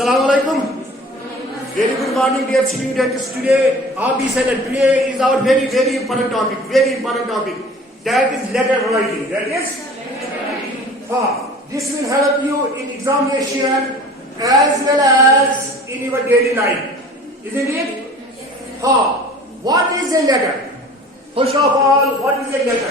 Assalamu alaikum. Very good morning, dear students. Today, today is our very important topic. Very important topic. That is letter writing. That is. This will help you in examination as well as in your daily life. Isn't it? What is a letter? First of all, what is a letter?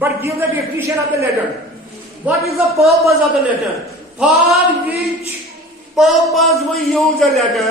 But give the definition of the letter. What is the purpose of the letter? For which purpose we use a letter?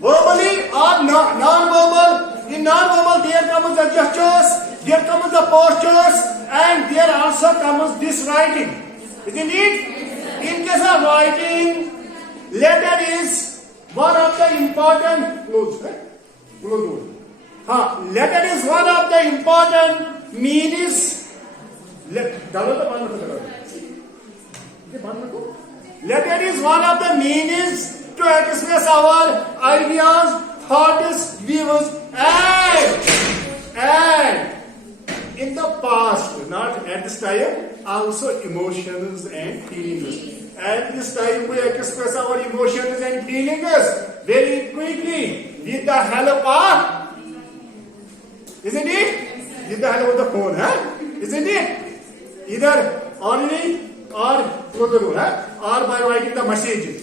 verbally or non-verbal. In non-verbal there comes the gestures, there comes the postures, and there also comes this writing. Isn't it? In case of writing, letter is one of the important letter is one of the important means. Letter is one of the means to express our ideas, thoughts, views, and in the past, not at this time, also emotions and feelings. At this time, we express our emotions and feelings very quickly with the help of, isn't it? With the help of the phone, isn't it? Either orally or through the rule, or by writing the message.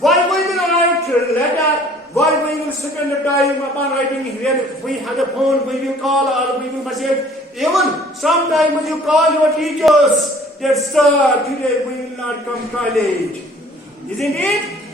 Why we will write letter? Why we will spend the time upon writing? When we have a phone, we will call or we will message. Even sometimes you call your teachers that sir, today we will not come college. Isn't it?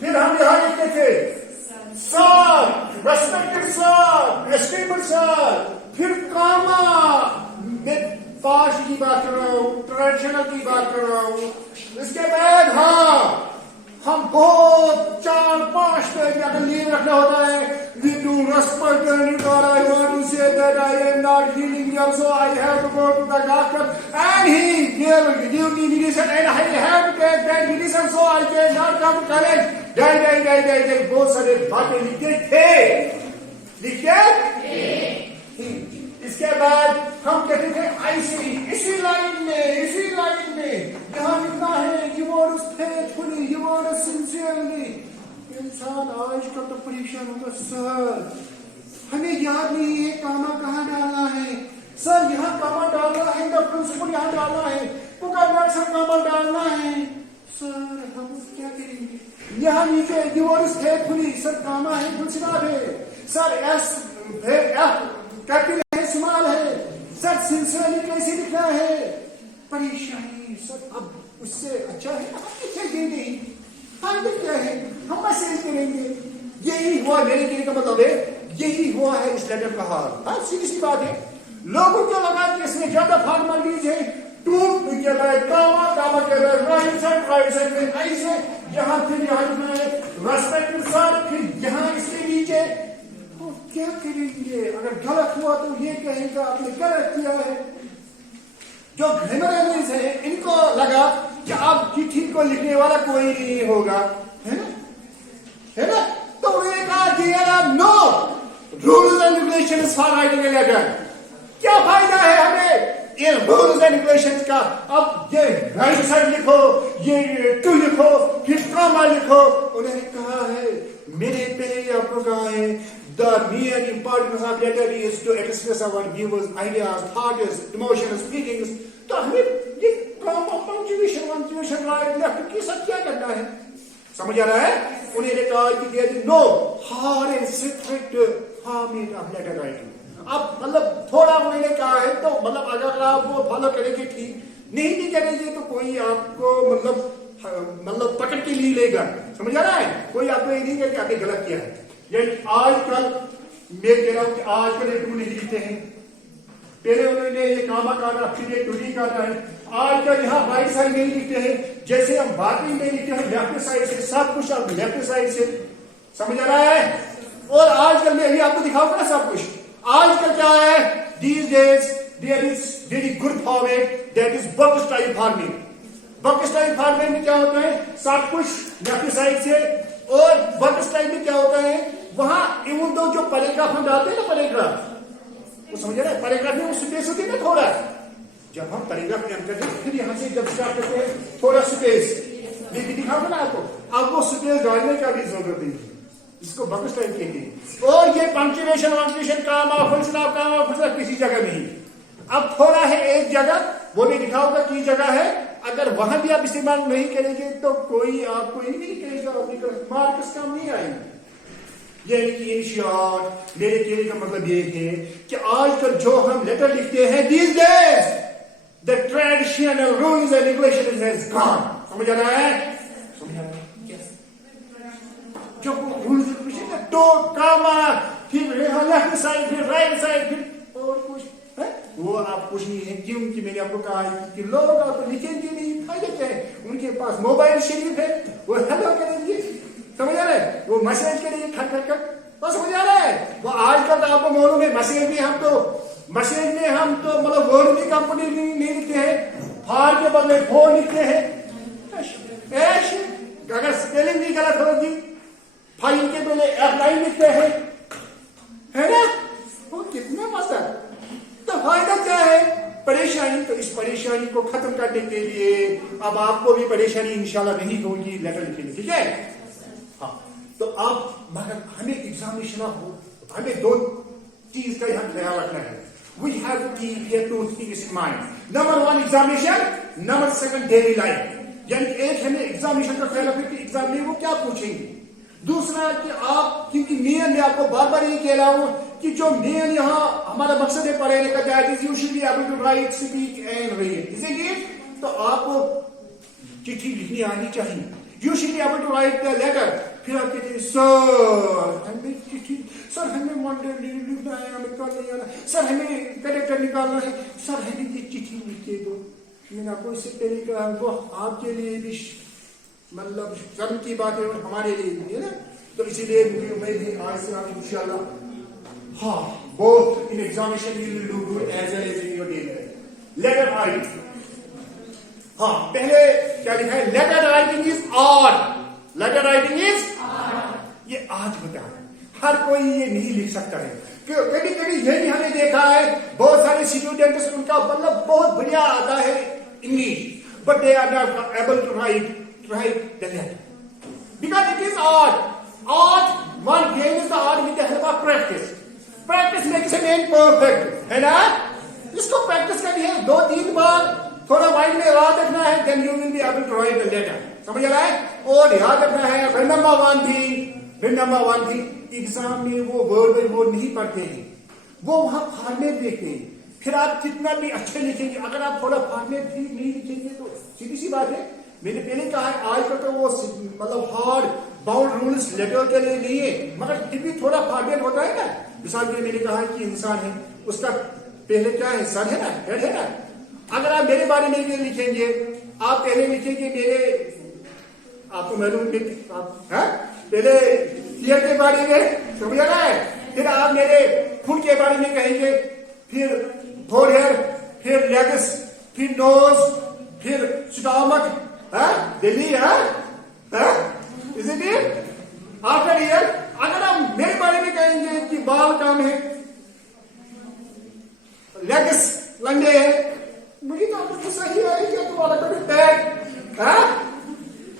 پھر ہم یہاں لکھتے تھے سر، respected سر، ایسٹیمڈ سر، پھر کاما، میں پاش کی بات کر رہا ہوں، ٹریڈیشنل کی بات کر رہا ہوں. اس کے بعد ہم بہت 4-5 پیج اگر لیو رکھنا ہوتا ہے. We do respect God. I want to say that I am not healing you, so I have to go to the doctor. And he gave me medicine, and I have to take that medicine, so I cannot come to college. Die. بہت سارے باتیں لکھتے تھے. اس کے بعد ہم کہتے تھے ایسی اسی لائن میں یہاں لکھنا ہے you want us faithfully, you want us sincerely. انسان آج کل تو پریشان ہوگا سر ہمیں یاد نہیں ہے کاما کہاں ڈالنا ہے. سر یہاں کاما ڈالنا ہے, دا پرنسپل یہاں ڈالنا ہے, پکارنا سر کاما ڈالنا ہے. سر ہم کیا کریں گے؟ یہاں نیچے you want us faithfully, سر کاما ہے فل اسٹاپ ہے. سر ایس کیپٹل ہے اسمال ہے. سر سنسرلی کیسے لکھنا ہے؟ پریشانی. سر اب اس سے اچھا ہے آپ لکھیں گے نہیں, فائدہ کیا ہے؟ ہم میسج کریں گے. یہی ہوا میرے کہنے کا مطلب ہے, یہی ہوا ہے اس لیٹر کا حال. ہاں سیدھی سی بات ہے. لوگوں کو لگا کہ اس میں زیادہ فارملٹیز ہے. ٹو کے بعد کاما کے بعد رائٹ سائڈ میں ایسے یہاں پھر یہاں لکھنا ہے ریسپیکٹ سر, پھر یہاں اس کے نیچے. کیا کریں گے؟ اگر غلط ہوا تو یہ کہیں گا آپ نے غلط کیا ہے. جو گرامرز ہیں ان کو لگا کہ اب چٹھی کو لکھنے والا کوئی نہیں ہوگا, ہے نا, تو انہوں نے کہا there no rules and regulations for writing a letter. کیا فائدہ ہے ہمیں ان رولز اینڈ ریگولیشنز کا؟ اب یہ رائٹ سائڈ لکھو, یہ ٹو لکھو, پھر کاما لکھو. انہوں نے کہا ہے میرے پہلے آپ کو کہا ہے the mere importance of letter is to express our views, ideas, thoughts, emotions, feelings. تو ہمیں یہ کاما پنکچویشن رائٹ لیفٹ کی سب کیا کرنا ہے؟ سمجھ آ رہا ہے؟ انہیں نے کہا کہ there is no hard and strict format of letter writing. اب مطلب تھوڑا انہوں نے کہا ہے تو مطلب اگر آپ وہ فالو کریں گے ٹھیک, نہیں بھی کریں گے تو کوئی آپ کو مطلب پکڑ کے لے گا. سمجھ آ رہا ہے؟ کوئی آپ کو یہ نہیں کہے کہ آپ نے غلط کیا ہے. یعنی آج کل میں کہہ رہا ہوں کہ آج کل ایک نہیں لکھتے ہیں. پہلے انہوں نے یہ کاما کاٹا, پھر یہ ٹوٹی کاٹا ہے. آج کل یہاں رائٹ سائڈ میں لکھتے ہیں, جیسے ہم باقی میں لکھتے ہیں لیفٹ سائڈ سے, سب کچھ اب لیفٹ سائڈ سے. سمجھ آ رہا ہے؟ اور آج کل میں ابھی آپ کو دکھاؤں گا نا سب کچھ. آج کل کیا ہے, these days there is very good format, that is book style format. book style format میں کیا ہوتا ہے, سب کچھ لیفٹ سائڈ سے. اور book style میں کیا ہوتا ہے, وہاں ایون دو جو پیراگراف ہم ڈالتے ہیں نا, پیراگراف وہ سمجھ رہے ہیں, پیراگراف میں وہ سپیس ہوتی ہے نا تھوڑا. جب ہم پیراگراف میں کرتے ہیں پھر یہاں سے جب اسٹارٹ کرتے ہیں تھوڑا سپیس بھی دکھاؤں گا نا آپ کو. اب وہ سپیس ڈالنے کا بھی ضرورت نہیں ہے, اس کو بک اسٹائل کہتے ہیں. اور یہ پنکچویشن کاما فل اسٹاپ کسی جگہ نہیں. اب تھوڑا ہے ایک جگہ, وہ بھی دکھاؤں گا کی جگہ ہے. اگر وہاں بھی آپ استعمال نہیں کریں گے تو کوئی آپ کو یہ نہیں کہے گا, مارکس کام نہیں آئیں گے. یعنی کہ ان شارٹ میرے کہنے کا مطلب یہ ہے کہ آج کل جو ہم لیٹر لکھتے ہیں these days the traditional rules and regulations has gone. سمجھ آ رہا ہے؟ جو رولز اینڈ ریگولیشن تو کاما پھر لیفٹ سائڈ پھر رائٹ سائڈ پھر اور کچھ ہے وہ آپ کچھ نہیں ہے. کیونکہ میں نے آپ کو کہا ہے کہ لوگ آپ لکھیں گے نہیں, فائدہ کیا ہے؟ ان کے پاس موبائل شریف ہے, وہ ہیلو کریں گے. سمجھ آ رہا ہے؟ وہ میسج کریں گے کھٹ وہ سمجھ آ رہا ہے؟ وہ آج کل تو آپ کو معلوم ہے میسج میں ہم تو مطلب ورڈ کی کمپنی نہیں لکھتے ہیں, فار کے بدلے فور لکھتے ہیں. اگر اسپیلنگ بھی غلط ہوگی فائل کے بدلے ایف لائن لکھتے ہیں, ہے نا. وہ کتنا مسئلہ. تو فائدہ کیا ہے؟ پریشانی. تو اس پریشانی کو ختم کرنے کے لیے اب آپ کو بھی پریشانی انشاءاللہ نہیں ہوگی لیٹر لکھنے. ٹھیک ہے؟ ہاں. تو آپ مگر ہمیں ایگزامینیشن ہمیں دو چیز کا یہاں خیال رکھنا ہے. We have to keep here two things in mind. Number one examination, number second daily life. یعنی ایک ہمیں ایگزامینیشن کا خیال رکھیں کہ ایگزام میں وہ کیا پوچھیں گے. دوسرا کہ آپ, کیونکہ مین میں آپ کو بار بار یہ کہہ رہا ہوں کہ جو مین یہاں ہمارا مقصد ہے پڑھنے کا, that is you should be able to write, speak and read. اسے لیے تو آپ کو چٹھی لکھنی آنی چاہیے. You should be able to write the letter. پھر آپ کہتے ہیں سر ہمیں چٹھی, سر ہمیں مانڈے لکھنا ہے, ہمیں کل نہیں آنا, سر ہمیں کریکٹر نکالنا ہے, سر ہمیں یہ چٹھی لکھ کے دو. میں نے آپ کو اس سے پہلے کہا وہ آپ کے لیے بھی مطلب شرم کی بات ہے اور ہمارے لیے بھی ہے نا. تو اسی لیے مجھے امید ہے آج سے آپ انشاءاللہ ہاں both in examination you will do good as well as in your daily life. Letter writing. ہاں پہلے کیا لکھا ہے, letter writing is art. Letter writing is یہ آرٹ ہوتا ہے, ہر کوئی یہ نہیں لکھ سکتا ہے. کبھی کبھی یہ بھی ہم نے دیکھا ہے بہت سارے اسٹوڈنٹس ان کا مطلب بہت بڑھیا آتا ہے English, but they are not able to write the letter because it is art. One gains the art with the help of practice. Practice makes a man perfect, ہے نا. اس کو پریکٹس کرنی ہے 2-3 بار, تھوڑا مائنڈ میں یاد رکھنا ہے, then you will be able to write the letter. سمجھ آ رہا ہے. اور یاد رکھنا ہے remember one thing, ایگزام میں وہ ورڈ بائی ورڈ نہیں پڑھتے ہیں, وہ وہاں فارمیٹ دیکھتے ہیں. پھر آپ کتنا بھی اچھے لکھیں گے, اگر آپ تھوڑا فارمیٹ ٹھیک نہیں لکھیں گے تو سیدھی سی بات ہے. میں نے پہلے کہا ہے آج کل تو وہ مطلب ہارڈ باؤنڈ رولس لیٹر کے لیے نہیں ہے, مگر پھر بھی تھوڑا فارمیٹ ہوتا ہے نا. مثال کے لیے میں نے کہا کہ انسان ہے, اس کا پہلے کیا ہے, سر ہے نا, ہیڈ ہے نا. اگر آپ میرے بارے میں یہ لکھیں گے, آپ پہلے لکھیں گے میرے, آپ کو معلوم پہلے ایئر کے بارے میں سمجھ رہا ہے, پھر آپ میرے خون کے بارے میں کہیں گے, پھر فور ہیڈ, پھر لیگس, پھر نوز, پھر اسٹامک, دلی آفٹر ایئر. اگر آپ میرے بارے میں کہیں گے کہ بال کام ہے, لیگس لنڈے ہیں, مجھے تو آپ کو صحیح ہے کہ تمہارا کبھی پیٹ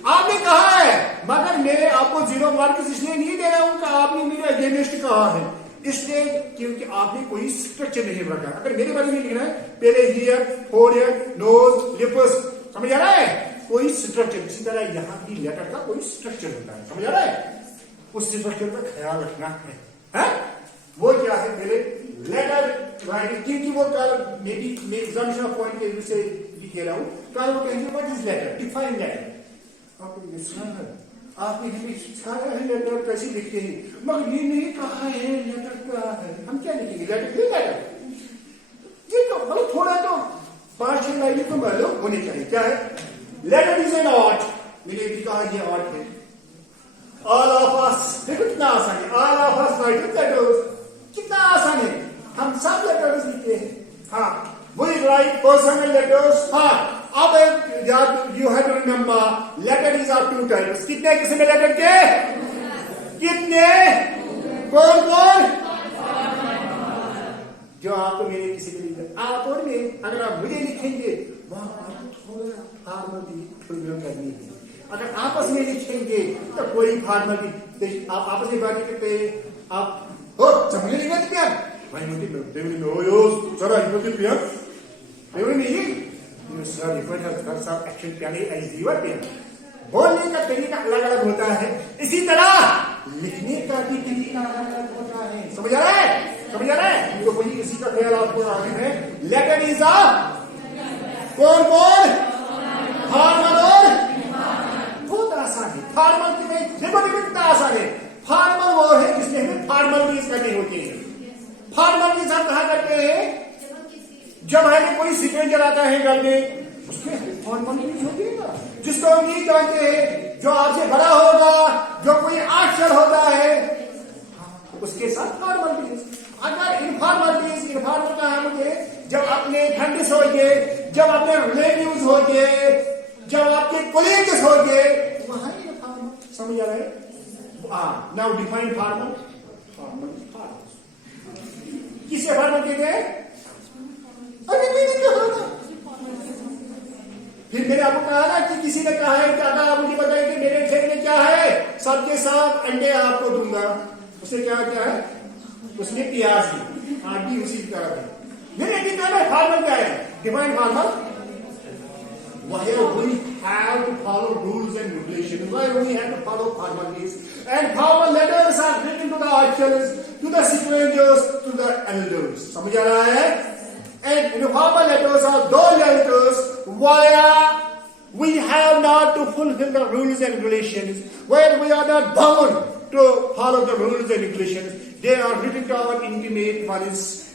آپ نے کہا ہے, مگر میں آپ کو 0 مارکس اس لیے نہیں دے رہا ہوں کہ آپ نے میرے اگینسٹ کہا ہے, اس لیے کیونکہ آپ نے کوئی اسٹرکچر نہیں رکھا. اگر میرے بارے میں لکھنا ہے پہلے ہیئر, فور ہیڈ, نوز, لپس, سمجھ آ رہا ہے, کوئی اسٹرکچر. اسی طرح یہاں بھی لیٹر کا کوئی اسٹرکچر ہوتا ہے, سمجھ آ رہا ہے, اس اسٹرکچر کا خیال رکھنا ہے. وہ کیا ہے, پہلے لیٹر رائٹنگ, کیونکہ وہ کل میں ایگزامینیشن پوائنٹ کے سے لکھ رہا ہوں, کل وہ کہیں گے what is letter, define letter. آپ نے ہمیں سکھایا ہے لیٹر کیسے لکھتے ہیں, مگر یہ نہیں کہا ہے لیٹر کیا ہے, ہم کیا لکھیں گے لیٹر, یہ تو مطلب تھوڑا تو 5-6 لائنیں تو معلوم ہونی چاہیے. کیا ہے لیٹر از این آرٹ, میں نے بھی کہا یہ آرٹ ہے. آل آف اس, دیکھو کتنا آسان ہے, all of us write letters, کتنا آسان ہے, ہم سب لیٹرز لکھتے ہیں. ہاں وی رائٹ پرسنل لیٹرز. ہاں اب you have to remember letter is of 2 types. کتنے قسم لیٹر کے, کتنے, کون کون, جو آپ کو میرے کسی کے لیے آپ اور میں, اگر آپ مجھے لکھیں گے وہاں آپ کو تھوڑا فارمل کرنی ہے. اگر آپس میں لکھیں گے تو کوئی فارمل, آپ آپس میں بات کرتے ہیں, آپ سمجھے نہیں گئے پیار بھائی مجھے ذرا پیار بولنے کا طریقہ الگ الگ ہوتا ہے, اسی طرح لکھنے کا بھی طریقہ الگ الگ ہوتا ہے. سمجھ آ رہا ہے, سمجھ آ رہا ہے, تو وہی اسی کا خیال آپ کو آگے ہے. لیٹر از کون کون, فارمل اور بہت آسان ہے. فارمل کی نہیں کتنا آسان ہے. فارمل وہ ہے جس میں ہمیں فارملٹیز کرنی ہوتی ہے. فارملٹیز ہم کہاں کرتے ہیں, جب ہمیں کوئی اسٹرینجر آتا ہے گھر میں, اس میں فارملٹیز ہوتی ہے نا, جس کو ہم نہیں جانتے ہیں, جو آپ سے بڑا ہوگا, جو کوئی آفیسر ہوتا ہے, اس کے ساتھ فارملٹیز. اگر انفارملٹیز, انفارمل کہاں ہوگے, جب اپنے فرینڈس ہو گئے, جب اپنے ریلیٹیوز ہو گئے, جب آپ کے کولیگز ہو گئے, وہاں انفارمل. سمجھ آ رہا ہے. Now define formal. کسے فارمل کہتے ہیں, پھر میں نے آپ کو کہا نا کہ کسی نے کہا ہے کہ اگر آپ مجھے بتائیں کہ میرے ٹھیک میں کیا ہے, سب کے ساتھ انڈے آپ کو دوں گا. اس نے کیا ہے, اس میں پیاز دی, آپ بھی اسی کی طرح ہے. میں نے بھی کہا فارمل کیا ہے, define formal. Where we have to follow rules and regulations, where we have to follow formalities, and formal letters are written to the archers, to the strangers, to the elders. سمجھ آ رہا ہے. And informal letters are those letters via we have not to fulfill the rules and regulations, where we are not bound to follow the rules and regulations. They are written to our intimate ones,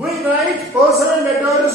We write personal letters.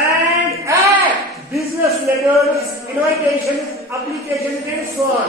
And business letters, invitations, applications and so on.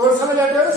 personal letters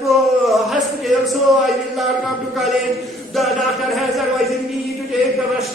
to hospital, so I will not come to college. The doctor has advised me to take the rest.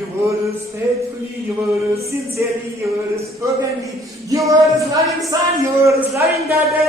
yours faithfully, yours sincerely, yours fervently, yours loving son, yours loving daughter,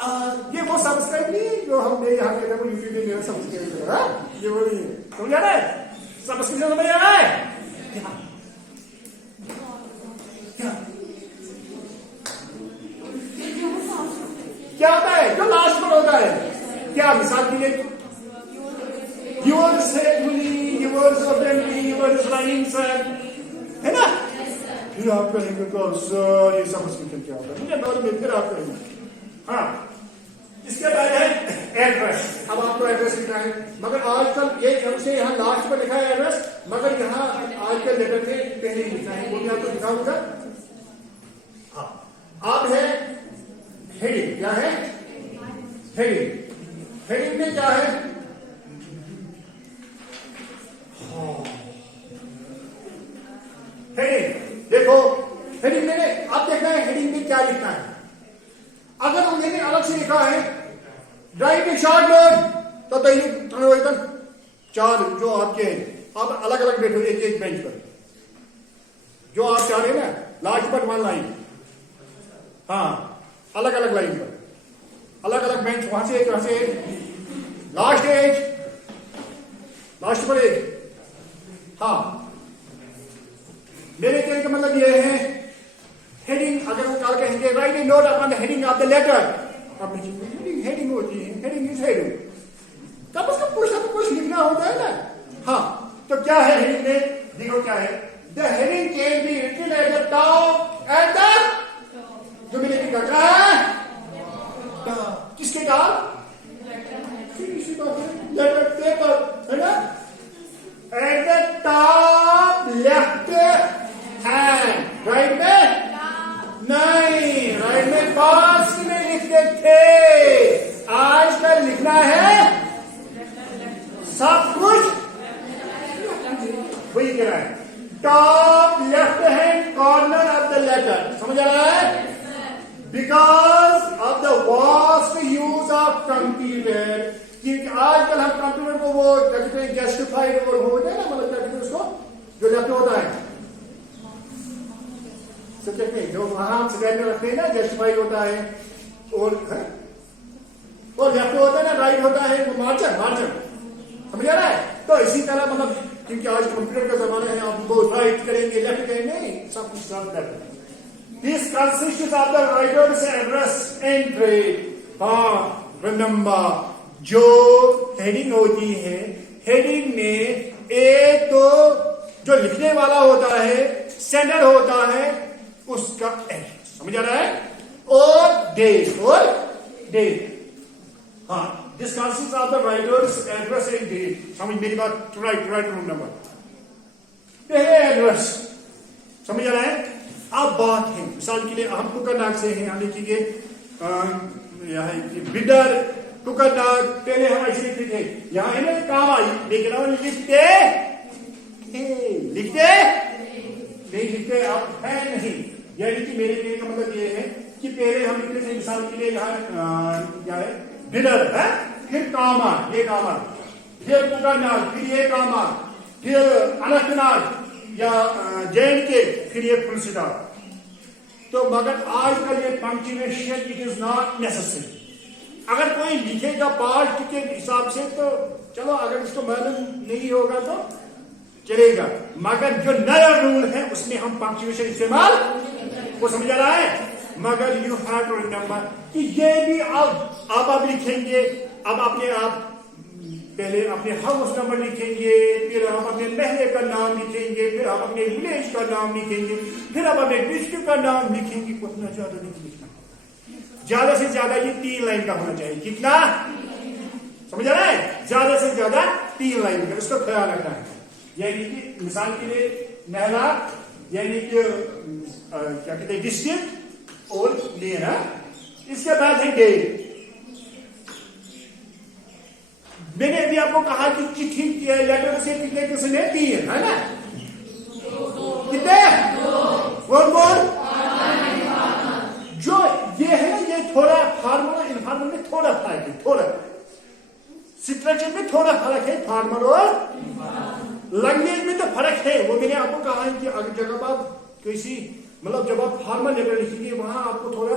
یہ وہ subscribe نہیں ہے جو ہم نے یہاں کہتے ہیں وہ یوٹیوب میں میرا سبسکرائب کرا، یہ وہ نہیں ہے. سمجھ آ رہا ہے؟ سبسکرپشن سمجھ آ رہا ہے؟ کیا ہوتا ہے جو لاسٹ پر ہوتا ہے؟ کیا مثال کے لیے یورز ہے نا؟ پھر آپ کہیں گے سر یہ سبسکرپشن کیا ہوتا ہے؟ مجھے معلوم ہے، پھر آپ کہیں گے. ہاں اس کے بعد ہے ایڈریس. اب آپ کو ایڈریس لکھنا ہے، مگر آج کل یہ ہم سے یہاں لاسٹ پر لکھا ہے ایڈریس، مگر یہاں آج کل لیٹر میں پہلے ہی لکھنا ہے. وہ بھی آپ کو لکھا ہوگا. ہاں اب ہے ہیڈنگ. کیا ہے ہیڈنگ؟ ہیڈنگ میں کیا ہے؟ ہیڈنگ دیکھو، ہیڈنگ میں اب دیکھنا ہے ہیڈنگ میں کیا لکھنا ہے. اگر انہوں نے الگ سے لکھا ہے رائٹ اے شارٹ نوٹ تو چار جو آپ کے آپ الگ الگ بیٹھے ایک ایک بینچ پر، جو آپ چاہ رہے ہیں نا لاسٹ پر ون لائن، ہاں الگ الگ لائن پر الگ الگ بینچ، وہاں سے ایک، وہاں سے ایک، لاسٹ ایج، لاسٹ پر ایک. ہاں میرے کہنے کا مطلب یہ ہے ہیڈنگ اگر وہ کال کہیں گے رائٹ اے نوٹ اپن ہیڈنگ آف دا لیٹر، اب ہیڈنگ ہوتی ہے، ہیڈنگ از ہیڈنگ، تب اس کو کچھ نہ کچھ لکھنا ہوتا ہے نا. ہاں تو کیا ہے ہیڈنگ میں؟ دیکھو کیا ہے. The heading can be written at the top at the, جو میں نے لکھا کیا ہے کس کے ٹاپ؟ لیٹر پیپر ہے نا. At the top left hand, right میں نہیں، رائٹ میں پاس میں لکھتے تھے، آج کل لکھنا ہے سب کچھ وہی کہہ رہا ہے. Top left hand corner of the letter. سمجھ آ رہا ہے؟ Because of the vast use of computer, کیونکہ آج کل ہم کمپیوٹر کو وہ کہتے ہیں جسٹیفائڈ اور ہوتے ہیں نا، مطلب کیا کہتے ہیں اس کو جو لیفٹ ہوتا ہے جو وہاں سگریٹ میں رکھتے ہیں نا جسٹیفائڈ ہوتا ہے، اور لیفٹ ہوتا ہے نا رائٹ ہوتا ہے وہ مارجن. مارجن سمجھ آ رہا ہے؟ تو اسی طرح مطلب کیونکہ آج کمپیوٹر کا زمانہ ہے، آپ وہ رائٹ کریں گے لیفٹ کریں گے نہیں، سب کچھ سب کریں گے. This consists of the writer's address entry. ہاں remember جو ہیڈنگ ہوتی ہے، ہیڈنگ میں ایک تو جو لکھنے والا ہوتا ہے، سینڈر ہوتا ہے، اس کا ایڈریس. سمجھ آ رہا ہے؟ اور ڈیٹ. ہاں this consist of the writer's address and date. سمجھ میری بات؟ رائٹ روم نمبر پہلے ایڈریس. سمجھ آ رہا ہے؟ اب بات ہے مثال کے لیے ہم کوکر ناگ سے ہیں، ہم لکھیں گے بڈر کوکر ناگ. پہلے ہم ایسے لکھتے تھے، یہاں ہے نا کام آئی، لیکن ہم لکھتے نہیں لکھتے اب ہے نہیں. یعنی کہ میرے کہنے کا مطلب یہ ہے کہ پہلے ہم لکھتے تھے مثال کے لیے یہاں کیا ہے ڈنر ہے، پھر کاما، یہ کاما، پھر کوکر ناگ، پھر یہ کاما، پھر اننت ناگ یا جین کے، پھر یہ فل اسٹاپ. تو مگر آج کل یہ punctuation it is not necessary. اگر کوئی لکھے گا پاسٹ کے حساب سے تو چلو، اگر اس کو معلوم نہیں ہوگا تو چلے گا، مگر جو نیا رول ہے اس میں ہم پنکچویشن استعمال وہ سمجھ رہا ہے. مگر یو ہیو ٹو ریمبر کہ یہ بھی اب آپ لکھیں گے. اب اپنے آپ پہلے اپنے ہاؤس نمبر لکھیں گے، پھر آپ اپنے محلے کا نام لکھیں گے، پھر آپ اپنے ولیج کا نام لکھیں گے، پھر آپ اپنے ڈسٹرکٹ کا نام لکھیں گے. اتنا زیادہ نہیں لکھنا، زیادہ سے زیادہ یہ 3 لائن کا ہونا چاہیے. کتنا؟ سمجھ رہا ہے؟ زیادہ سے زیادہ 3 لائن کا، اس کا خیال رکھنا ہے. یعنی کہ مثال کے لیے محلہ یعنی کہ کیا کہتے ہیں ڈسٹرکٹ اور لینا. اس کے بعد ہے ڈیٹ. میں نے ابھی آپ کو کہا کہ چٹھی لیٹر سے کتنے قسم ہے؟ 3 ہے نا. کتنے؟ جو یہ ہے نا یہ تھوڑا فارمولا انفارمل میں تھوڑا فرق ہے، تھوڑا اسٹرکچر میں تھوڑا فرق ہے فارمل اور لینگویج میں تو فرق ہے. وہ میں نے آپ کو کہا ہے کہ اگر جب آپ کسی مطلب جب آپ فارمل لیٹر لکھیں گے وہاں آپ کو تھوڑا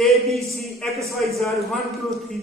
ABC XYZ 1 2 3।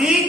E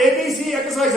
ABC XYZ।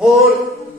4